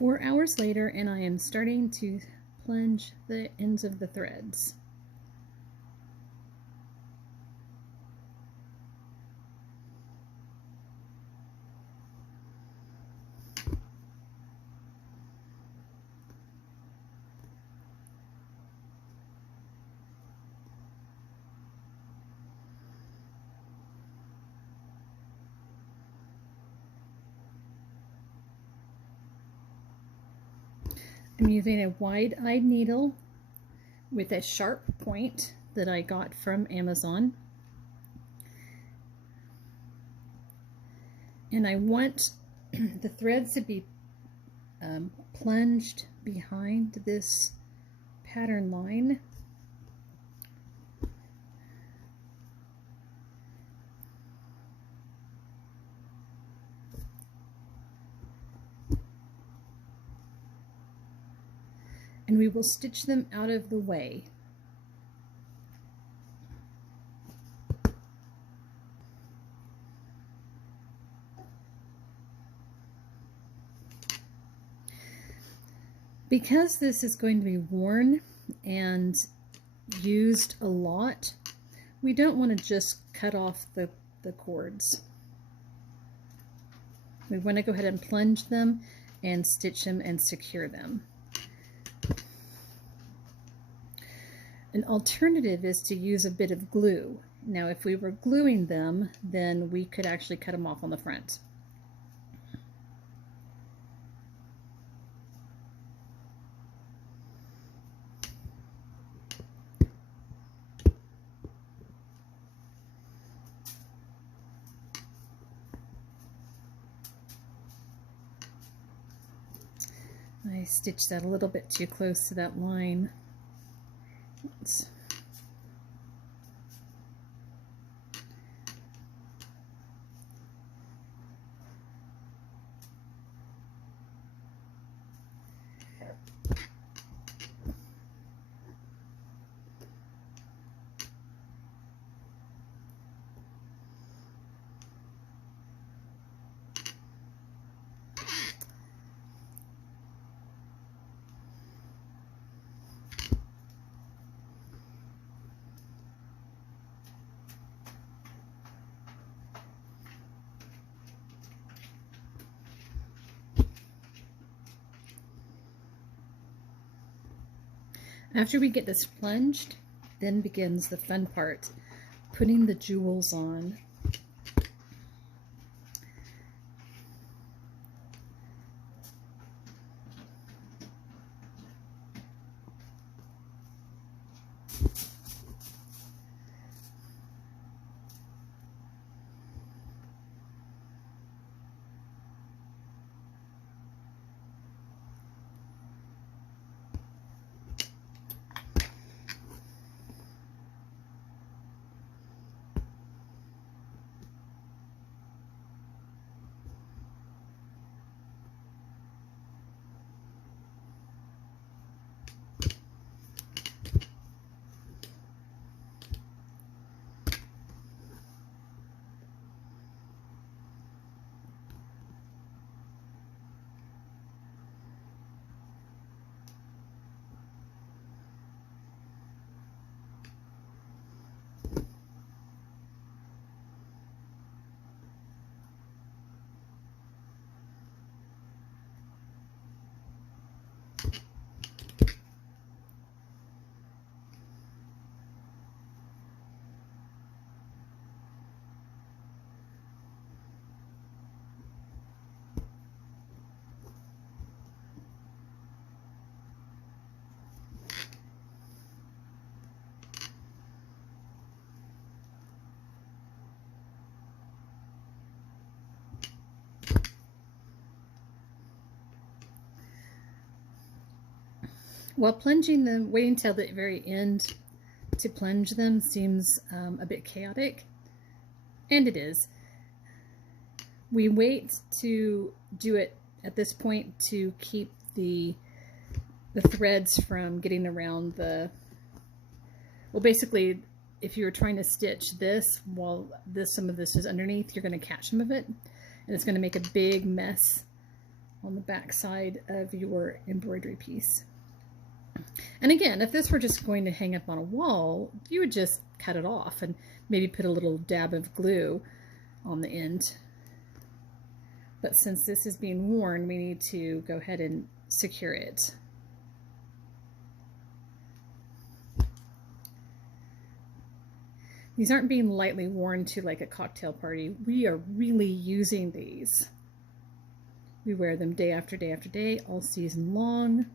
4 hours later, and I am starting to plunge the ends of the threads. I'm using a wide-eyed needle with a sharp point that I got from Amazon. And I want the threads to be plunged behind this pattern line. And we will stitch them out of the way. Because this is going to be worn and used a lot, we don't want to just cut off the cords. We want to go ahead and plunge them and stitch them and secure them. An alternative is to use a bit of glue. Now, if we were gluing them, then we could actually cut them off on the front. I stitched that a little bit too close to that line. Oops. After we get this plunged, then begins the fun part, putting the jewels on. While plunging them, waiting till the very end to plunge them seems a bit chaotic, and it is. We wait to do it at this point to keep the threads from getting around the, well, basically, if you were trying to stitch this while some of this is underneath, you're going to catch some of it, and it's going to make a big mess on the back side of your embroidery piece. And again, if this were just going to hang up on a wall, you would just cut it off and maybe put a little dab of glue on the end. But since this is being worn, we need to go ahead and secure it. These aren't being lightly worn to like a cocktail party. We are really using these. We wear them day after day after day, all season long.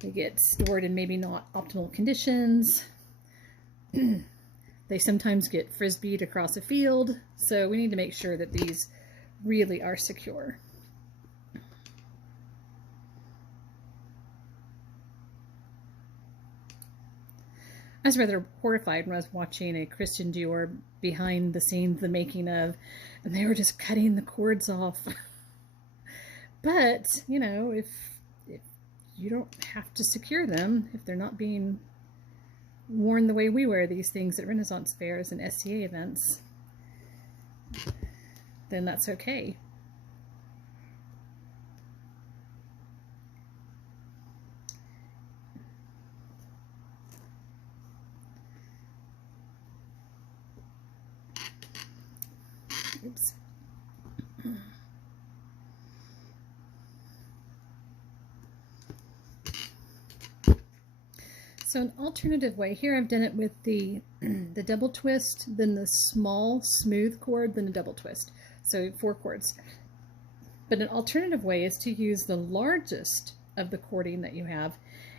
They get stored in maybe not optimal conditions. They sometimes get frisbeed across a field, so we need to make sure that these really are secure. I was rather horrified when I was watching a Christian Dior behind the scenes, the making of, and they were just cutting the cords off. But, you know, if you don't have to secure them, if they're not being worn the way we wear these things at Renaissance fairs and SCA events, then that's okay. Oops. So an alternative way, here I've done it with the double twist, then the small smooth cord, then a double twist. So 4 cords. But an alternative way is to use the largest of the cording that you have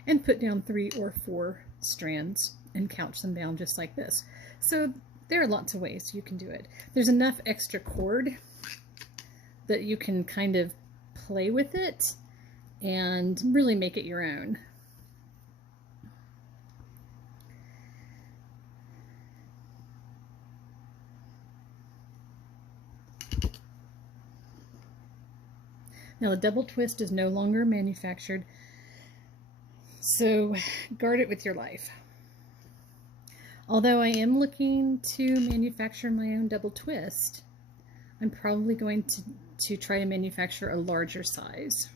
and put down 3 or 4 strands and couch them down just like this. So there are lots of ways you can do it. There's enough extra cord that you can kind of play with it and really make it your own. Now the double twist is no longer manufactured, so guard it with your life. Although I am looking to manufacture my own double twist, I'm probably going to try to manufacture a larger size.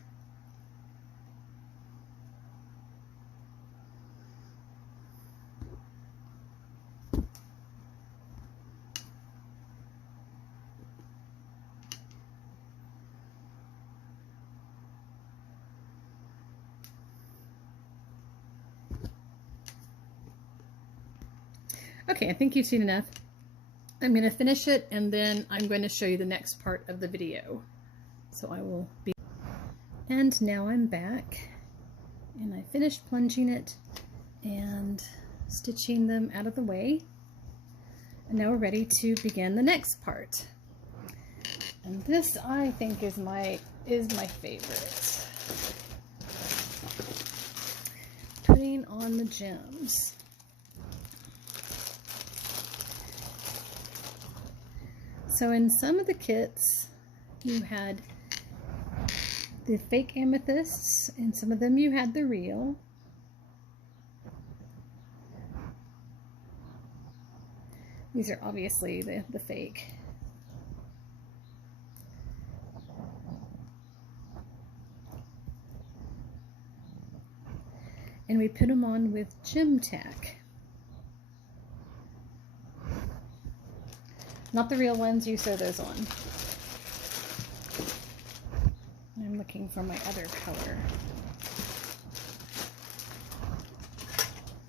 Okay, I think you've seen enough. I'm going to finish it and then I'm going to show you the next part of the video. So I will be... And now I'm back and I finished plunging it and stitching them out of the way. And now we're ready to begin the next part. And this I think is my favorite. Putting on the gems. So in some of the kits, you had the fake amethysts, and some of them you had the real. These are obviously the fake. And we put them on with gem tack. Not the real ones, you sew those on. I'm looking for my other color.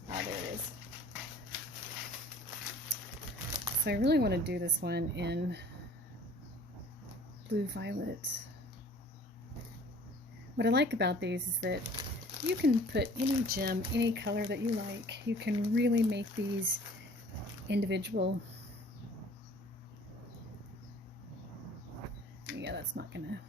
Ah, there it is. So I really want to do this one in blue violet. What I like about these is that you can put any gem, any color that you like. You can really make these individual. Yeah, that's not gonna.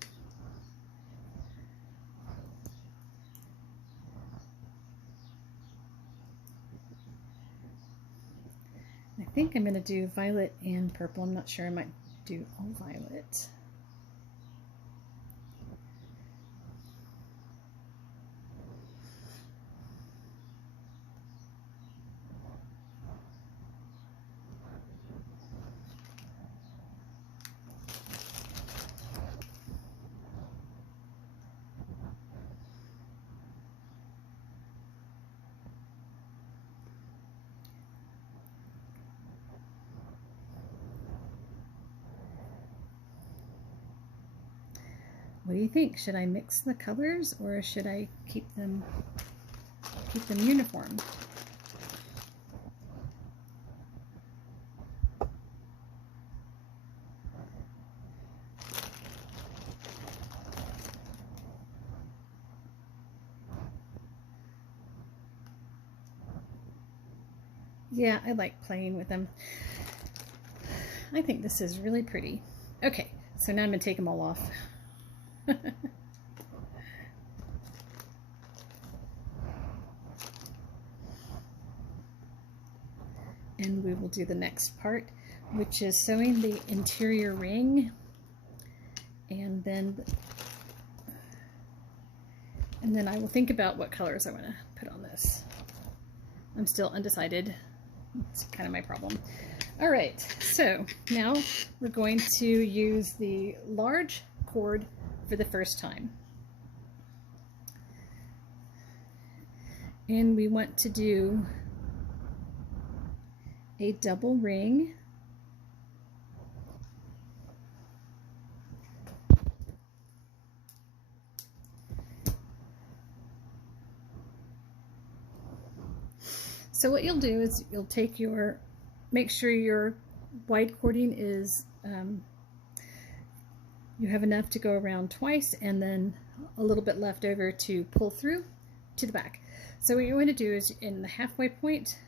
I think I'm gonna do violet and purple. I'm not sure. I might do all violet. What do you think? Should I mix the colors or should I keep them uniform? Yeah, I like playing with them. I think this is really pretty. Okay, so now I'm going to take them all off. And we will do the next part, which is sewing the interior ring, and then I will think about what colors I want to put on this. I'm still undecided. It's kind of my problem. All right, so now we're going to use the large cord for the first time. And we want to do a double ring. So what you'll do is you'll take your, make sure your wide cording is, you have enough to go around twice, and then a little bit left over to pull through to the back. So what you're going to do is in the halfway point,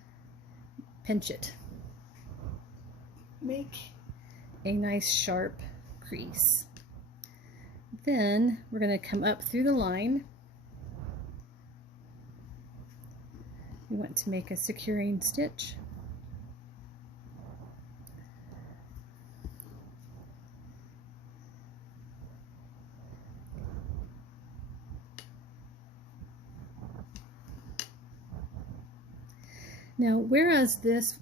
pinch it. Make a nice sharp crease. Then we're going to come up through the line. You want to make a securing stitch. Now, whereas this,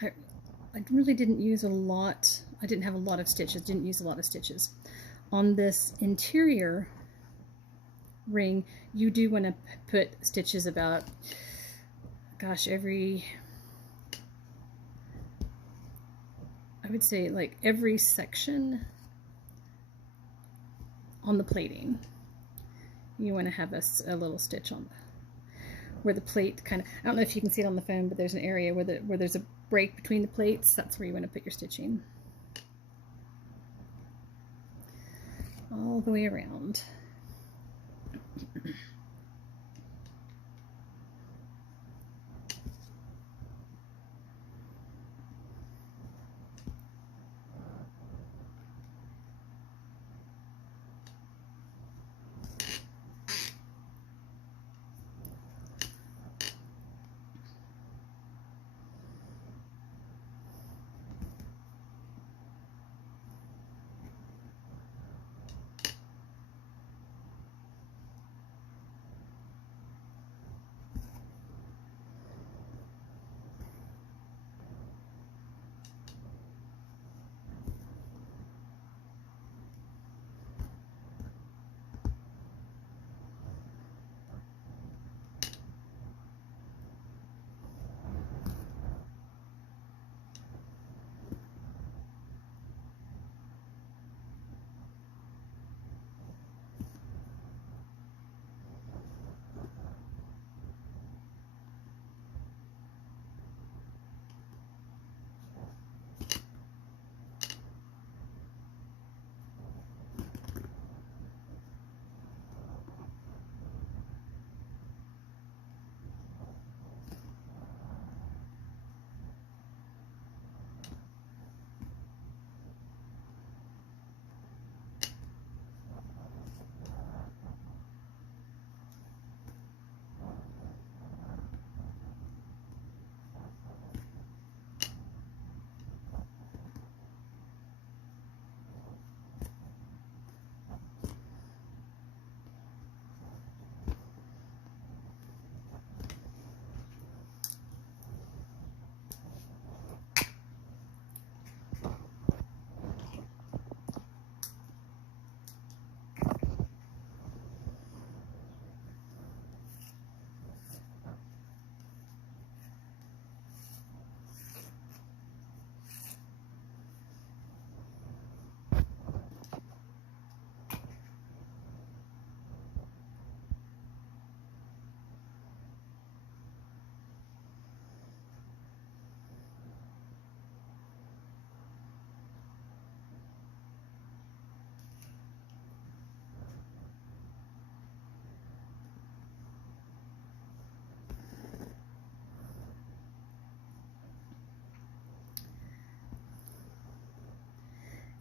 I really didn't use a lot, I didn't have a lot of stitches, didn't use a lot of stitches. On this interior ring, you do want to put stitches about, gosh, every, I would say like every section on the plating. You want to have a little stitch on where the plate kind of, I don't know if you can see it on the phone, but there's an area where there's a break between the plates. That's where you want to put your stitching. All the way around.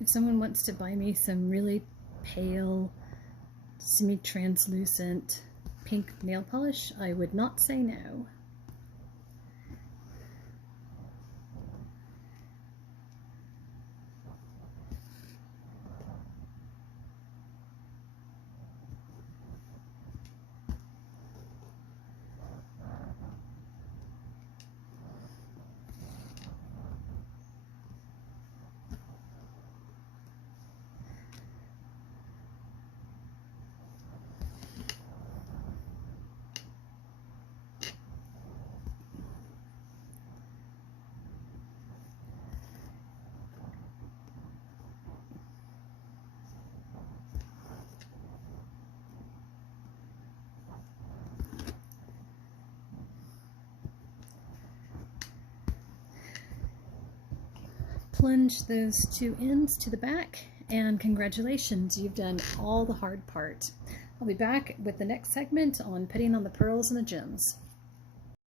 If someone wants to buy me some really pale, semi-translucent pink nail polish, I would not say no. Plunge those two ends to the back, and congratulations, you've done all the hard part. I'll be back with the next segment on putting on the pearls and the gems.